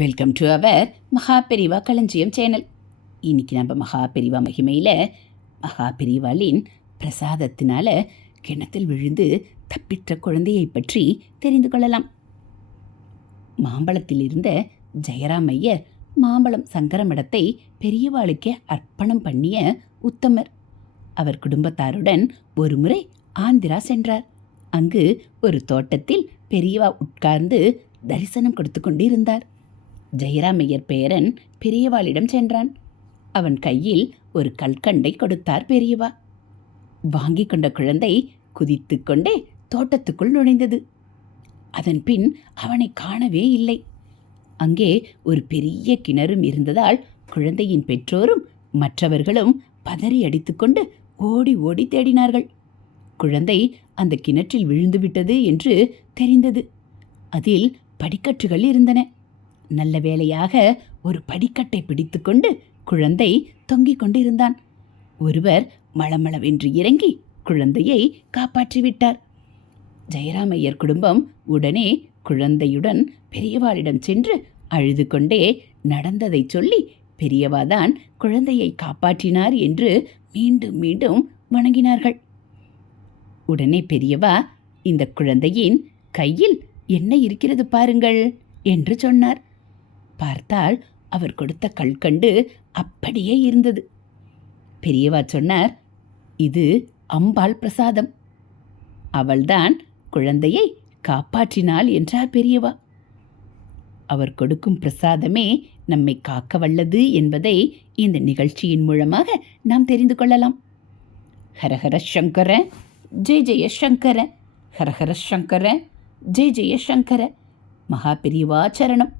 Welcome to our Maha Periyava களஞ்சியம் channel. இன்னைக்கு நம்ம மகாபெரிவா மகிமையில் மகாபெரிவாளின் பிரசாதத்தினால கிணத்தில் விழுந்து தப்பித்த குழந்தையை பற்றி தெரிந்து கொள்ளலாம். மாம்பழத்தில் இருந்த ஜெயராமையர் மாம்பழம் சங்கரமடத்தை பெரியவாளுக்கே அர்ப்பணம் பண்ணிய உத்தமர். அவர் குடும்பத்தாருடன் ஒரு முறை ஆந்திரா சென்றார். அங்கு ஒரு தோட்டத்தில் பெரியவா உட்கார்ந்து தரிசனம் கொடுத்து கொண்டிருந்தார். ஜெயராமையர் பேரன் பெரியவாளிடம் சென்றான். அவன் கையில் ஒரு கல்கண்டை கொடுத்தார் பெரியவா. வாங்கி கொண்ட குழந்தை குதித்து கொண்டே தோட்டத்துக்குள் நுழைந்தது. அதன் பின் அவனை காணவே இல்லை. அங்கே ஒரு பெரிய கிணறும் இருந்ததால் குழந்தையின் பெற்றோரும் மற்றவர்களும் பதறி அடித்துக்கொண்டு ஓடி ஓடி தேடினார்கள். குழந்தை அந்த கிணற்றில் விழுந்துவிட்டது என்று தெரிந்தது. அதில் படிக்கட்டுகள் இருந்தன. நல்ல வேளையாக ஒரு படிக்கட்டை பிடித்துக்கொண்டு குழந்தை தொங்கிக் கொண்டிருந்தான். ஒருவர் மளமளவென்று இறங்கி குழந்தையை காப்பாற்றிவிட்டார். ஜெயராமையர் குடும்பம் உடனே குழந்தையுடன் பெரியவாளிடம் சென்று அழுது கொண்டே நடந்ததை சொல்லி பெரியவாதான் குழந்தையை காப்பாற்றினார் என்று மீண்டும் மீண்டும் வணங்கினார்கள். உடனே பெரியவா, இந்த குழந்தையின் கையில் என்ன இருக்கிறது பாருங்கள் என்று சொன்னார். பார்த்தால் அவர் கொடுத்த கல்கண்டு அப்படியே இருந்தது. பெரியவா சொன்னார், இது அம்பாள் பிரசாதம். அவள்தான் குழந்தையை காப்பாற்றினாள் என்றார் பெரியவா. அவர் கொடுக்கும் பிரசாதமே நம்மை காக்க வல்லது என்பதை இந்த நிகழ்ச்சியின் மூலமாக நாம் தெரிந்து கொள்ளலாம். ஹரஹர சங்கர ஜெய ஜெய சங்கர, ஹரஹர சங்கர ஜெய ஜெய சங்கர. மகாபெரிவா சரணம்.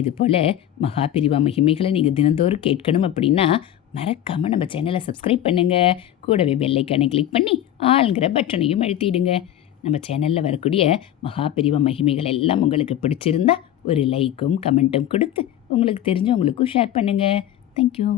இதுபோல் மகாபெரிவா மகிமைகளை நீங்கள் தினந்தோறும் கேட்கணும் அப்படின்னா மறக்காமல் நம்ம சேனலை சப்ஸ்கிரைப் பண்ணுங்கள். கூடவே பெல்லைக்கானை கிளிக் பண்ணி ஆளுங்கிற பட்டனையும் அழுத்திடுங்க. நம்ம சேனலில் வரக்கூடிய மகாபெரிவா மகிமைகள் எல்லாம் உங்களுக்கு பிடிச்சிருந்தா ஒரு லைக்கும் கமெண்ட்டும் கொடுத்து உங்களுக்கு தெரிஞ்சவங்களுக்கும் ஷேர் பண்ணுங்கள். தேங்க்யூ.